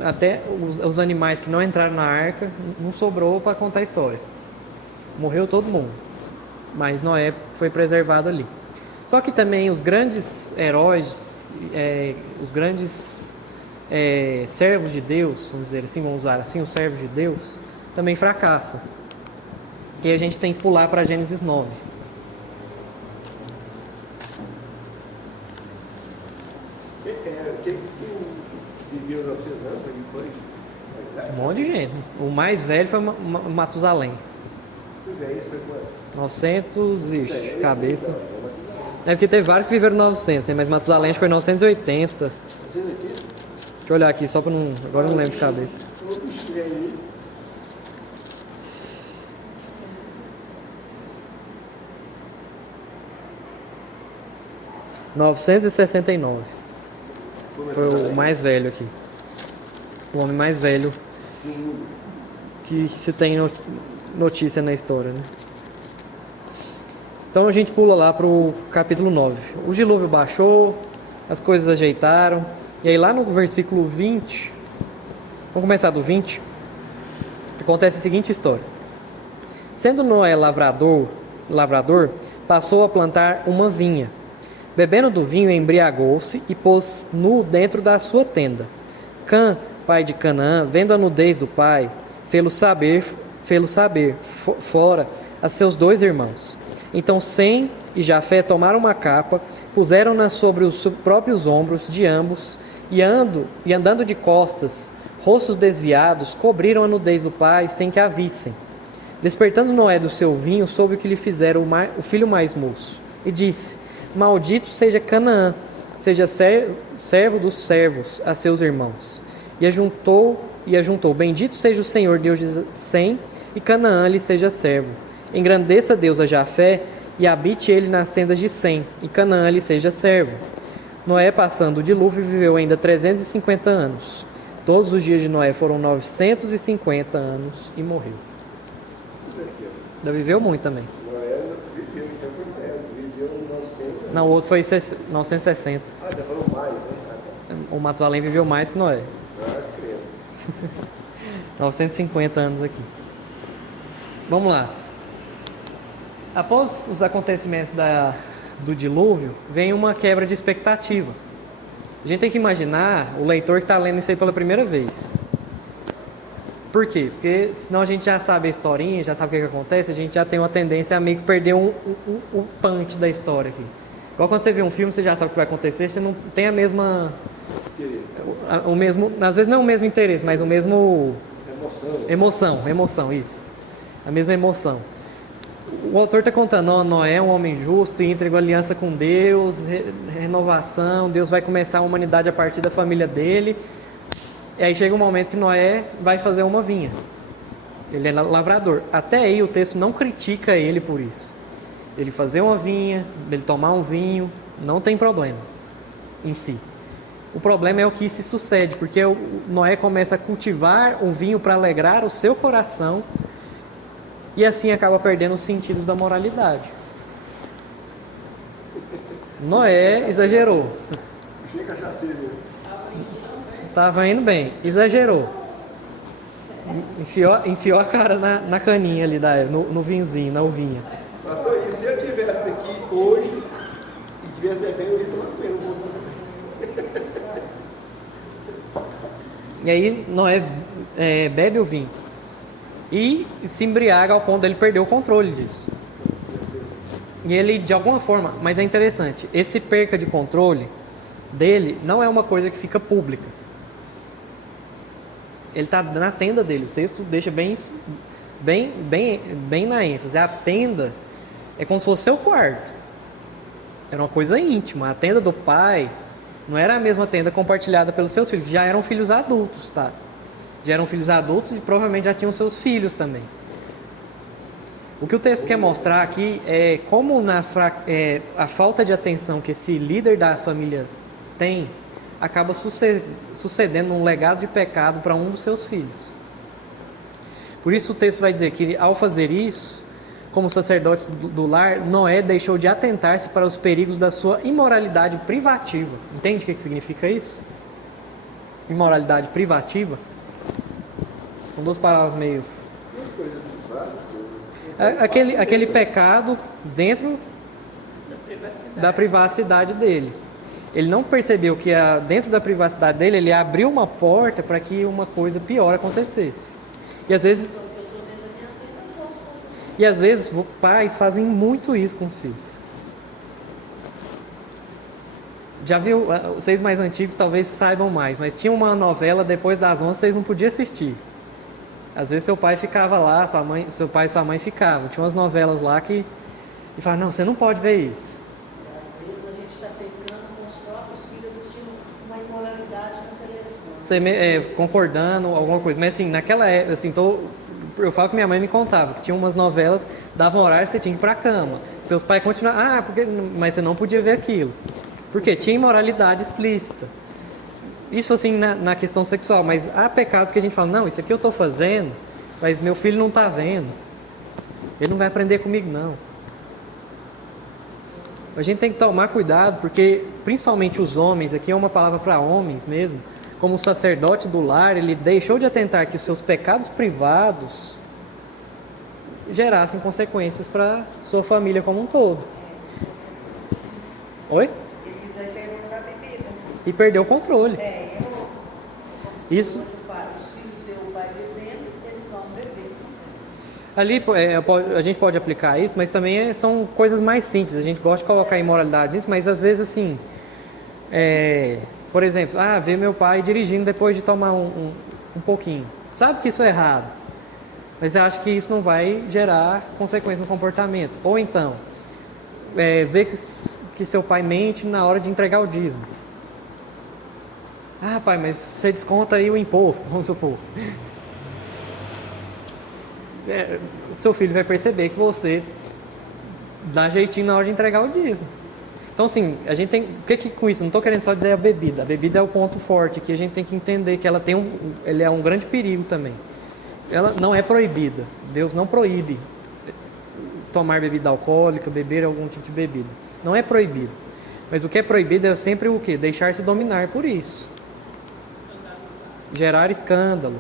Até os animais que não entraram na arca, não sobrou para contar a história. Morreu todo mundo. Mas Noé foi preservado ali. Só que também os grandes heróis, os grandes servos de Deus, vamos dizer assim, vamos usar assim, os servos de Deus, também fracassam. E a gente tem que pular para Gênesis 9. Quem viveu 900 anos, ele foi mais velho? Um monte de gente. O mais velho foi Matusalém. Pois é, isso foi quanto? 900 e cabeça. Então, É porque teve vários que viveram 900, né? Mas Matusalém acho que foi 980. 980? Deixa eu olhar aqui só para não... Agora eu não lembro de cabeça. Todo bicho velho aí. – 969. Foi o mais velho aqui. O homem mais velho que se tem notícia na história, né? Então a gente pula lá para o capítulo 9. O dilúvio baixou, as coisas ajeitaram. E aí lá no versículo 20, vamos começar do 20, acontece a seguinte história. Sendo Noé lavrador, passou a plantar uma vinha. Bebendo do vinho, embriagou-se e pôs nu dentro da sua tenda. Cã, pai de Canaã, vendo a nudez do pai, fê-lo saber fora a seus 2 irmãos. Então Sem e Jafé tomaram uma capa, puseram-na sobre os próprios ombros de ambos e andando de costas, rostos desviados, cobriram a nudez do pai sem que a vissem. Despertando Noé do seu vinho, soube o que lhe fizera o filho mais moço, e disse: Maldito seja Canaã, seja servo dos servos a seus irmãos. E ajuntou, Bendito seja o Senhor Deus de Sem, e Canaã lhe seja servo. Engrandeça Deus a Jafé, e habite ele nas tendas de Sem, e Canaã lhe seja servo. Noé, passando o dilúvio, viveu ainda 350 anos. Todos os dias de Noé foram 950 anos e morreu. Ainda viveu muito também. Noé viveu, então foi velho, viveu 900. Não, o outro foi 960. Ah, já falou mais, né? O Matusalém viveu mais que Noé. Ah, credo. 950 anos aqui. Vamos lá. Após os acontecimentos do dilúvio, vem uma quebra de expectativa. A gente tem que imaginar o leitor que está lendo isso aí pela primeira vez. Por quê? Porque senão a gente já sabe a historinha, já sabe o que acontece, a gente já tem uma tendência a meio que perder o punch da história aqui. Igual quando você vê um filme, você já sabe o que vai acontecer, você não tem a mesma... o mesmo, às vezes não o mesmo interesse, mas o mesmo... Emoção, isso. A mesma emoção. O autor está contando, Noé é um homem justo e entregou aliança com Deus, renovação, Deus vai começar a humanidade a partir da família dele. E aí chega um momento que Noé vai fazer uma vinha. Ele é lavrador. Até aí o texto não critica ele por isso. Ele fazer uma vinha, ele tomar um vinho, não tem problema em si. O problema é o que se sucede, porque Noé começa a cultivar o vinho para alegrar o seu coração e assim acaba perdendo os sentidos da moralidade. Noé exagerou. Estava indo bem, exagerou. Enfiou a cara na caninha ali, no vinhozinho, na uvinha. Pastor, e se eu estivesse aqui hoje e estivesse bebendo, eu ia tomar comigo. E aí Noé bebe o vinho e se embriaga ao ponto dele perder o controle disso. E ele, de alguma forma, mas é interessante, esse perca de controle dele não é uma coisa que fica pública. Ele está na tenda dele, o texto deixa bem na ênfase. A tenda é como se fosse seu quarto. Era uma coisa íntima. A tenda do pai não era a mesma tenda compartilhada pelos seus filhos. Já eram filhos adultos, tá? Já eram filhos adultos e provavelmente já tinham seus filhos também. O que o texto quer mostrar aqui é como a falta de atenção que esse líder da família tem acaba sucedendo um legado de pecado para um dos seus filhos. Por isso o texto vai dizer que ao fazer isso, como sacerdote do lar, Noé deixou de atentar-se para os perigos da sua imoralidade privativa. Entende o que significa isso? Imoralidade privativa? São duas palavras meio... Aquele pecado dentro da privacidade dele. Ele não percebeu que dentro da privacidade dele, ele abriu uma porta para que uma coisa pior acontecesse. E às vezes pais fazem muito isso com os filhos. Já viu, vocês mais antigos talvez saibam mais, mas tinha uma novela depois das 11, vocês não podiam assistir. Às vezes seu pai ficava lá, seu pai e sua mãe ficavam. Tinha umas novelas lá que... E falavam, não, você não pode ver isso. Às vezes a gente está pecando com os próprios filhos assistindo uma imoralidade na televisão. Você concordando, alguma coisa. Mas assim, naquela época, assim, eu falo que minha mãe me contava, que tinha umas novelas, davam horário, você tinha que ir pra cama. Seus pais continuavam, mas você não podia ver aquilo. Porque tinha imoralidade explícita. Isso assim na questão sexual, mas há pecados que a gente fala, não, isso aqui eu estou fazendo, mas meu filho não está vendo. Ele não vai aprender comigo, não. A gente tem que tomar cuidado, porque principalmente os homens, aqui é uma palavra para homens mesmo, como sacerdote do lar, ele deixou de atentar que os seus pecados privados gerassem consequências para sua família como um todo. Oi? Eles aí pegam pra bebida. E perdeu o controle. Isso. Os filhos veem o pai bebendo, eles vão beber. Ali a gente pode aplicar isso, mas também são coisas mais simples. A gente gosta de colocar imoralidade nisso, mas às vezes assim, por exemplo, ver meu pai dirigindo depois de tomar um pouquinho. Sabe que isso é errado, mas eu acho que isso não vai gerar consequência no comportamento. Ou então, ver que seu pai mente na hora de entregar o dízimo. Pai, mas você desconta aí o imposto, vamos supor. Seu filho vai perceber que você dá jeitinho na hora de entregar o dízimo. Então, assim, a gente tem... O que com isso? Não estou querendo só dizer a bebida. A bebida é o ponto forte, que a gente tem que entender que ela é um grande perigo também. Ela não é proibida. Deus não proíbe tomar bebida alcoólica, beber algum tipo de bebida. Não é proibido. Mas o que é proibido é sempre o quê? Deixar-se dominar por isso. Gerar escândalo.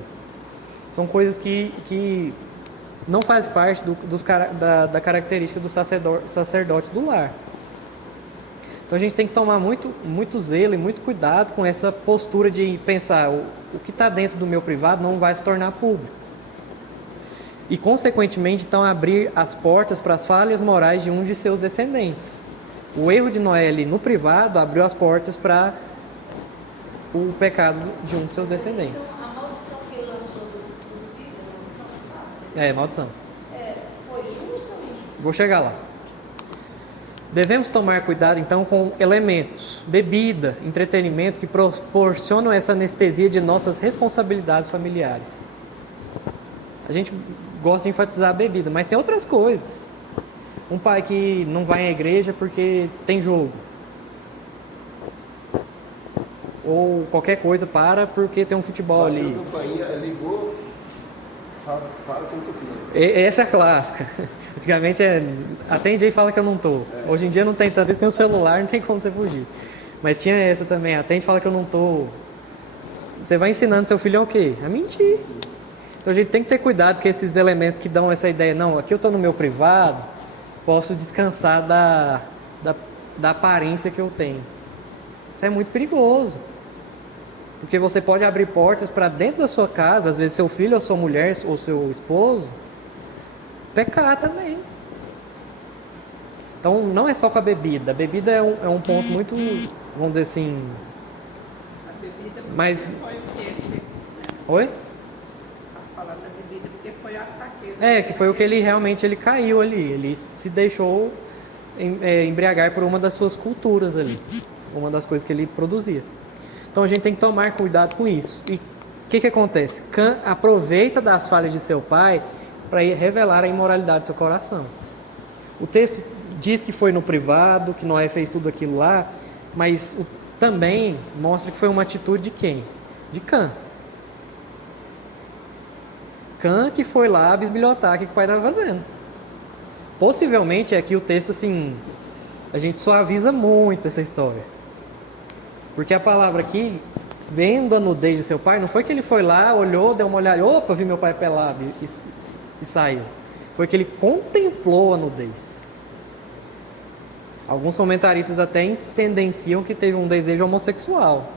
São coisas que não faz parte da característica do sacerdote do lar. Então a gente tem que tomar muito zelo e muito cuidado com essa postura de pensar o que está dentro do meu privado não vai se tornar público. E consequentemente então abrir as portas para as falhas morais de um de seus descendentes. O erro de Noé ali no privado abriu as portas para o pecado de um de seus descendentes. Então a maldição que ele lançou do filho, a maldição, Maldição. foi justa ou injusta? Vou chegar lá. Devemos tomar cuidado então com elementos, bebida, entretenimento que proporcionam essa anestesia de nossas responsabilidades familiares. A gente gosta de enfatizar a bebida, mas tem outras coisas. Um pai que não vai à igreja porque tem jogo. Ou qualquer coisa porque tem um futebol ali. A campainha ligou, fala que eu não tô aqui. Essa é a clássica. Antigamente atende aí e fala que eu não tô. Hoje em dia não tem tanto isso, que no celular não tem como você fugir. Mas tinha essa também, atende e fala que eu não tô. Você vai ensinando seu filho o quê? A mentir. Então a gente tem que ter cuidado com esses elementos que dão essa ideia. Não, aqui eu tô no meu privado, posso descansar da aparência que eu tenho. Isso é muito perigoso. Porque você pode abrir portas para dentro da sua casa, às vezes seu filho ou sua mulher ou seu esposo, pecar também. Então não é só com a bebida. A bebida é um ponto muito, vamos dizer assim... A bebida Mas... foi o que ele fez, né? Oi? A falar da bebida porque foi a fraqueza. Que foi o que ele realmente caiu ali. Ele se deixou embriagar por uma das suas culturas ali. Uma das coisas que ele produzia. Então a gente tem que tomar cuidado com isso. E o que acontece? Cã aproveita das falhas de seu pai para revelar a imoralidade do seu coração. O texto diz que foi no privado, que Noé fez tudo aquilo lá, mas também mostra que foi uma atitude de quem? De Cã. Cã que foi lá bisbilhotar o que o pai estava fazendo. Possivelmente aqui o texto, assim, a gente suaviza muito essa história. Porque a palavra aqui, vendo a nudez de seu pai, não foi que ele foi lá, olhou, deu uma olhada, opa, vi meu pai pelado e saiu. Foi que ele contemplou a nudez. Alguns comentaristas até tendenciam que teve um desejo homossexual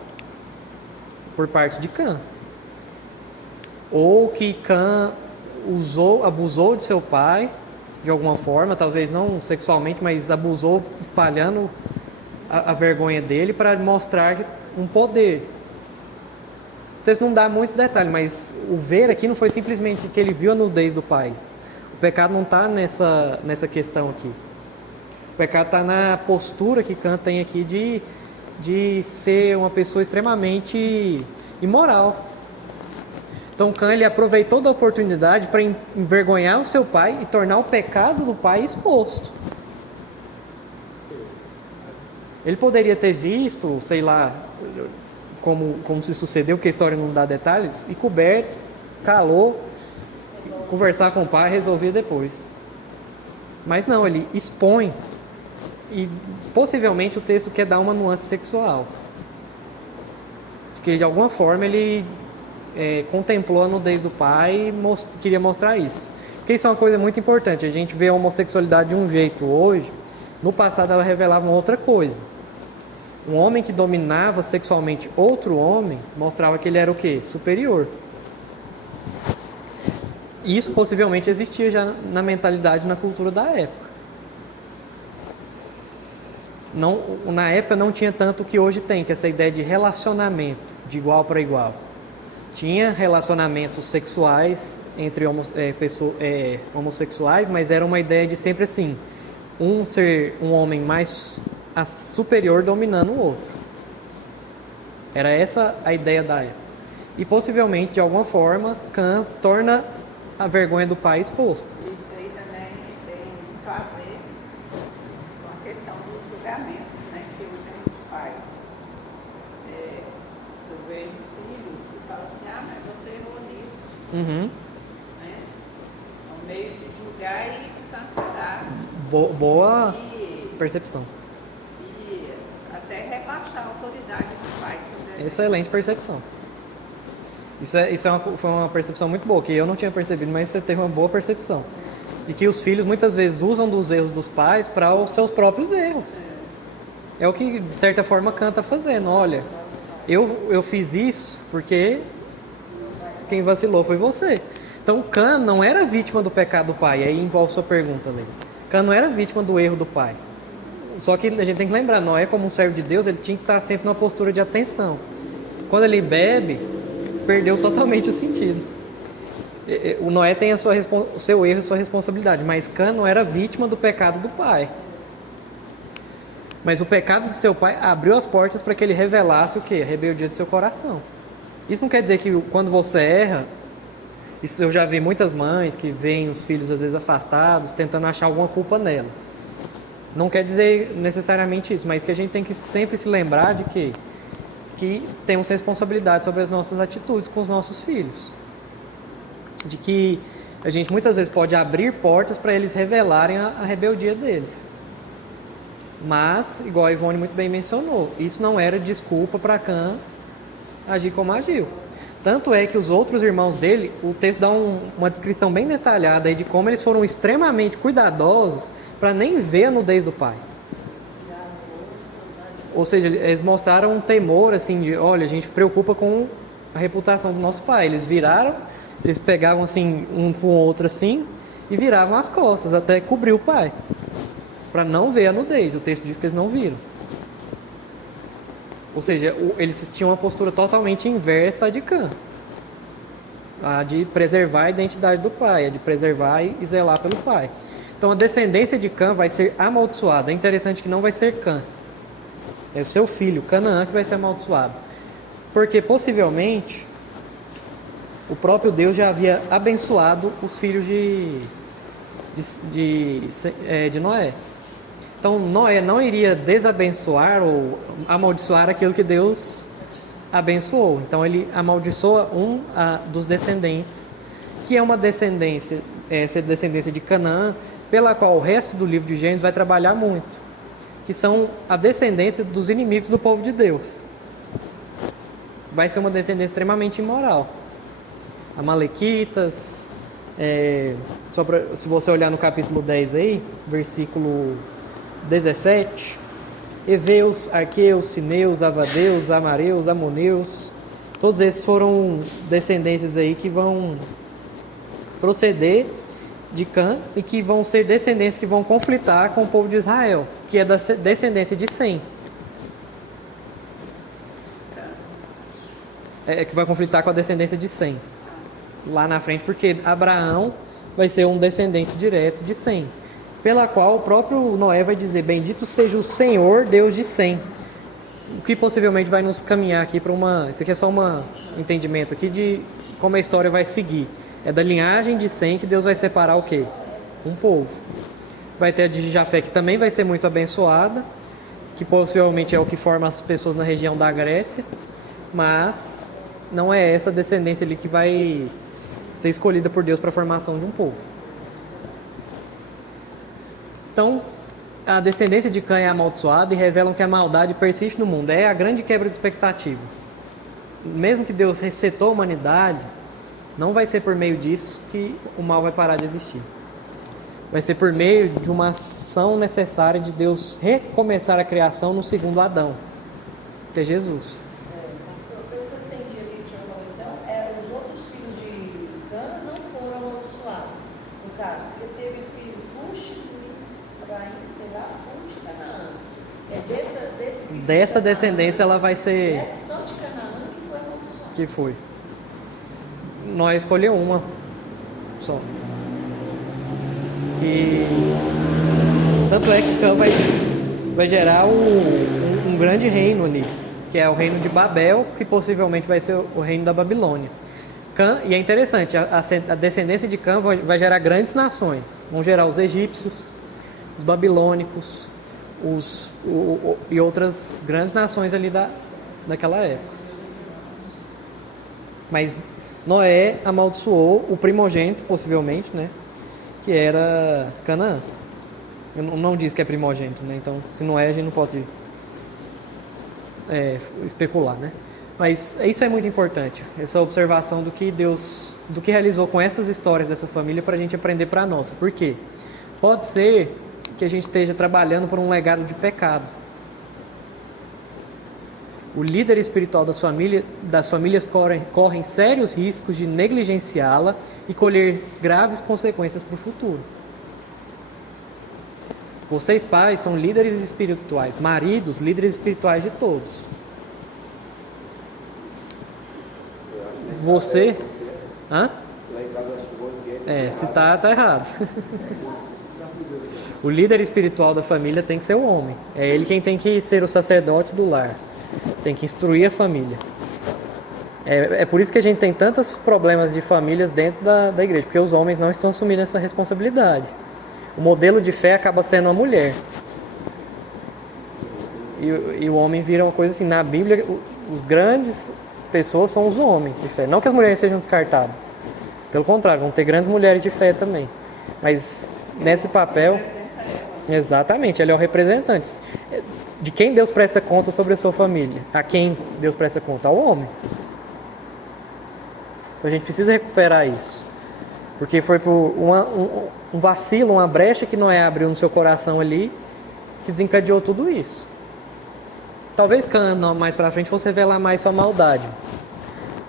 por parte de Cã. Ou que Cã abusou de seu pai de alguma forma, talvez não sexualmente, mas abusou espalhando a vergonha dele para mostrar um poder. O texto não dá muito detalhe, mas o ver aqui não foi simplesmente que ele viu a nudez do pai. O pecado não está nessa questão aqui. O pecado está na postura que Cã tem aqui de ser uma pessoa extremamente imoral. Então Cã ele aproveitou da oportunidade para envergonhar o seu pai e tornar o pecado do pai exposto. Ele poderia ter visto, sei lá, como se sucedeu, porque a história não dá detalhes, e coberto, calou, conversar com o pai e resolver depois. Mas não, ele expõe. E possivelmente o texto quer dar uma nuance sexual. Porque de alguma forma ele contemplou a nudez do pai e queria mostrar isso. Porque isso é uma coisa muito importante. A gente vê a homossexualidade de um jeito hoje, no passado ela revelava uma outra coisa. Um homem que dominava sexualmente outro homem mostrava que ele era o quê? Superior. Isso possivelmente existia já na mentalidade, na cultura da época. Não, na época não tinha tanto o que hoje tem, que é essa ideia de relacionamento, de igual para igual. Tinha relacionamentos sexuais entre homossexuais, mas era uma ideia de sempre assim, um ser um homem mais superior dominando o outro. Era essa a ideia da época. E possivelmente, de alguma forma, Cã torna a vergonha do pai exposta. Isso aí também tem muito a ver com a questão do julgamento, né? Que os pais. Eu vejo filhos que falam assim, mas você errou nisso. Uhum. Né? É um meio de julgar e escancarar. Boa E percepção. até rebaixar a autoridade do pai sobre a gente. Excelente percepção. Foi uma percepção muito boa, que eu não tinha percebido, mas você teve uma boa percepção. De que os filhos muitas vezes usam dos erros dos pais para os seus próprios erros. É o que, de certa forma, Cã está fazendo. Olha, eu fiz isso porque quem vacilou foi você. Então, Cã não era vítima do pecado do pai. Aí envolve sua pergunta, Lê. Cã não era vítima do erro do pai. Só que a gente tem que lembrar, Noé, como um servo de Deus, ele tinha que estar sempre numa postura de atenção. Quando ele bebe, perdeu totalmente o sentido. O Noé tem o seu erro e sua responsabilidade, mas Cã não era vítima do pecado do pai. Mas o pecado do seu pai abriu as portas para que ele revelasse o quê? A rebeldia do seu coração. Isso não quer dizer que quando você erra, isso eu já vi muitas mães que veem os filhos às vezes afastados, tentando achar alguma culpa nela. Não quer dizer necessariamente isso, mas que a gente tem que sempre se lembrar de que temos responsabilidade sobre as nossas atitudes com os nossos filhos. De que a gente muitas vezes pode abrir portas para eles revelarem a rebeldia deles. Mas, igual a Ivone muito bem mencionou, isso não era desculpa para Cã agir como agiu. Tanto é que os outros irmãos dele, o texto dá uma descrição bem detalhada aí de como eles foram extremamente cuidadosos para nem ver a nudez do pai. Ou seja, eles mostraram um temor assim de, olha, a gente preocupa com a reputação do nosso pai. Eles pegavam assim um com o outro assim e viravam as costas até cobrir o pai, para não ver a nudez. O texto diz que eles não viram. Ou seja, eles tinham uma postura totalmente inversa à de Cã. A de preservar a identidade do pai, a de preservar e zelar pelo pai. Então a descendência de Cã vai ser amaldiçoada. É interessante que não vai ser Cã. É o seu filho, Canaã, que vai ser amaldiçoado. Porque possivelmente o próprio Deus já havia abençoado os filhos de Noé. Então Noé não iria desabençoar ou amaldiçoar aquilo que Deus abençoou. Então ele amaldiçoa dos descendentes, que é uma descendência, essa descendência de Canaã, pela qual o resto do livro de Gênesis vai trabalhar muito, que são a descendência dos inimigos do povo de Deus. Vai ser uma descendência extremamente imoral. Amalequitas, se você olhar no capítulo 10 aí, versículo 17, Eveus, Arqueus, Sineus, Avadeus, Amareus, Amoneus, todos esses foram descendências aí que vão proceder de Cã e que vão ser descendências que vão conflitar com o povo de Israel, que é da descendência de Sem. Que vai conflitar com a descendência de Sem. Lá na frente, porque Abraão vai ser um descendente direto de Sem, pela qual o próprio Noé vai dizer, bendito seja o Senhor, Deus de Sem. O que possivelmente vai nos caminhar aqui para isso aqui é só um entendimento aqui de como a história vai seguir. É da linhagem de Sem que Deus vai separar o quê? Um povo. Vai ter a de Jafé, que também vai ser muito abençoada, que possivelmente é o que forma as pessoas na região da Grécia, mas não é essa descendência ali que vai ser escolhida por Deus para a formação de um povo. Então, a descendência de Cã é amaldiçoada e revelam que a maldade persiste no mundo. É a grande quebra de expectativa. Mesmo que Deus resetou a humanidade, Não vai ser por meio disso que o mal vai parar de existir. Vai ser por meio de uma ação necessária de Deus recomeçar a criação no segundo Adão, que é Jesus. Pastor, pelo que eu entendi ali que o senhor falou, então, os outros filhos de Cã não foram amaldiçoados, no caso, porque teve filho Cush, Misraim, sei lá, Cush e Canaã. Desse filho Dessa de Canaã, descendência ela vai ser... Essa só de Canaã que foi amaldiçoada. Que foi? Nós escolhemos uma só. Que tanto é que Cã vai gerar um grande reino ali, que é o reino de Babel, que possivelmente vai ser o reino da Babilônia. Cã, e é interessante, a descendência de Cã vai gerar grandes nações. Vão gerar os egípcios, os babilônicos, e outras grandes nações ali daquela época. Mas Noé amaldiçoou o primogênito, possivelmente, né? Que era Canaã. Não diz que é primogênito, né? Então, se não é, a gente não pode especular, né? Mas isso é muito importante, essa observação do que realizou com essas histórias dessa família para a gente aprender para nós. Por quê? Pode ser que a gente esteja trabalhando por um legado de pecado. O líder espiritual das famílias correm sérios riscos de negligenciá-la e colher graves consequências para o futuro. Vocês, pais, são líderes espirituais, maridos, líderes espirituais de todos. Você... Hã? Se tá errado. O líder espiritual da família tem que ser o homem. É ele quem tem que ser o sacerdote do lar. Tem que instruir a família. É por isso que a gente tem tantos problemas de famílias dentro da igreja, porque os homens não estão assumindo essa responsabilidade. O modelo de fé acaba sendo a mulher. E o homem vira uma coisa assim, na Bíblia, os grandes pessoas são os homens de fé. Não que as mulheres sejam descartadas. Pelo contrário, vão ter grandes mulheres de fé também. Mas nesse papel, exatamente, ele é o representante. De quem Deus presta conta sobre a sua família? A quem Deus presta conta? Ao homem. Então a gente precisa recuperar isso. Porque foi por um vacilo, uma brecha que Noé abriu no seu coração ali, que desencadeou tudo isso. Talvez mais pra frente você revelar mais sua maldade.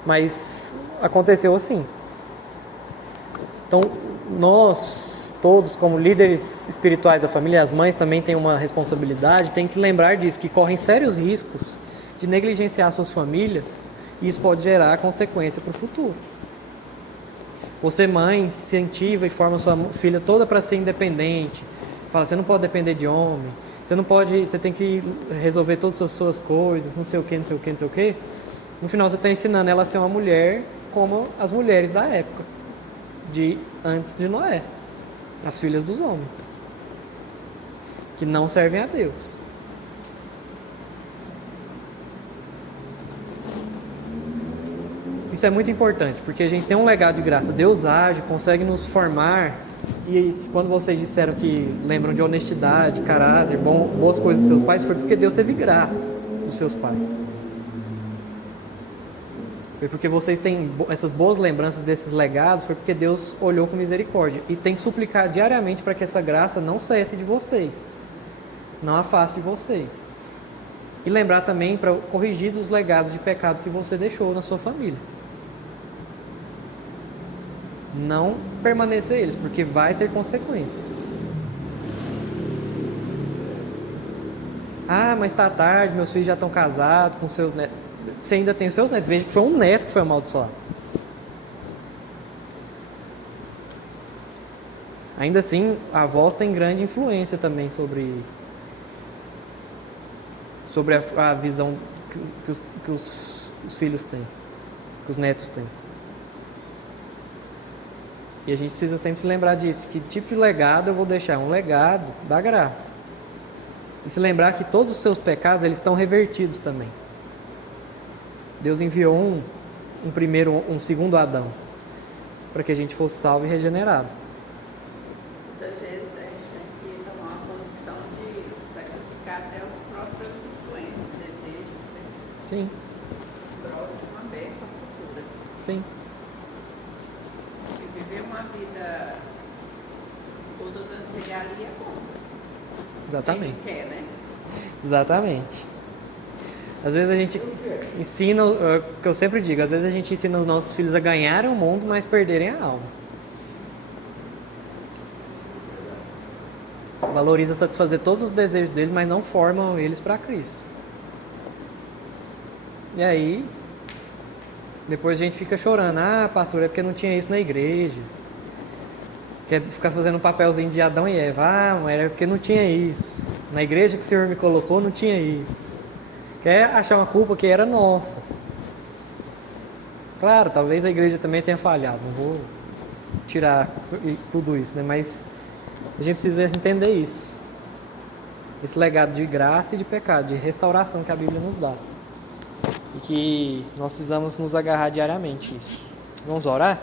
Mas aconteceu assim. Então nós todos, como líderes espirituais da família, as mães também têm uma responsabilidade, têm que lembrar disso, que correm sérios riscos de negligenciar suas famílias, e isso pode gerar consequência para o futuro. Você, mãe, incentiva e forma sua filha toda para ser independente, fala, você não pode depender de homem, você tem que resolver todas as suas coisas, não sei o que, não sei o que, não sei o que. No final você está ensinando ela a ser uma mulher como as mulheres da época, antes de Noé. As filhas dos homens, que não servem a Deus. Isso é muito importante, porque a gente tem um legado de graça. Deus age, consegue nos formar. E quando vocês disseram que lembram de honestidade, caráter, boas coisas dos seus pais, foi porque Deus teve graça dos seus pais. Foi porque vocês têm essas boas lembranças desses legados, foi porque Deus olhou com misericórdia. E tem que suplicar diariamente para que essa graça não cesse de vocês. Não afaste de vocês. E lembrar também para corrigir dos legados de pecado que você deixou na sua família. Não permanecer eles, porque vai ter consequência. Ah, mas está tarde, meus filhos já estão casados com seus netos. Você ainda tem os seus netos. Veja que foi um neto que foi amaldiçoado. Ainda assim, a avós tem grande influência também sobre a visão que os filhos têm, que os netos têm. E a gente precisa sempre se lembrar disso. Que tipo de legado eu vou deixar? Um legado da graça. E se lembrar que todos os seus pecados eles estão revertidos também. Deus enviou um segundo Adão para que a gente fosse salvo e regenerado. Muitas vezes a gente tem que tomar uma posição de sacrificar até os próprios influências, desejos, Sim. em prol de uma bênção futura. Sim. Exatamente. Quem quer, né? Exatamente. Às vezes a gente ensina, é o que eu sempre digo, às vezes a gente ensina os nossos filhos a ganharem o mundo, mas perderem a alma. Valoriza satisfazer todos os desejos deles, mas não formam eles para Cristo. E aí, depois a gente fica chorando, pastor, é porque não tinha isso na igreja. Quer ficar fazendo um papelzinho de Adão e Eva, mas é porque não tinha isso. Na igreja que o Senhor me colocou não tinha isso. Quer achar uma culpa que era nossa. Claro, talvez a igreja também tenha falhado, não vou tirar tudo isso, né? Mas a gente precisa entender isso. Esse legado de graça e de pecado, de restauração que a Bíblia nos dá. E que nós precisamos nos agarrar diariamente a isso. Vamos orar?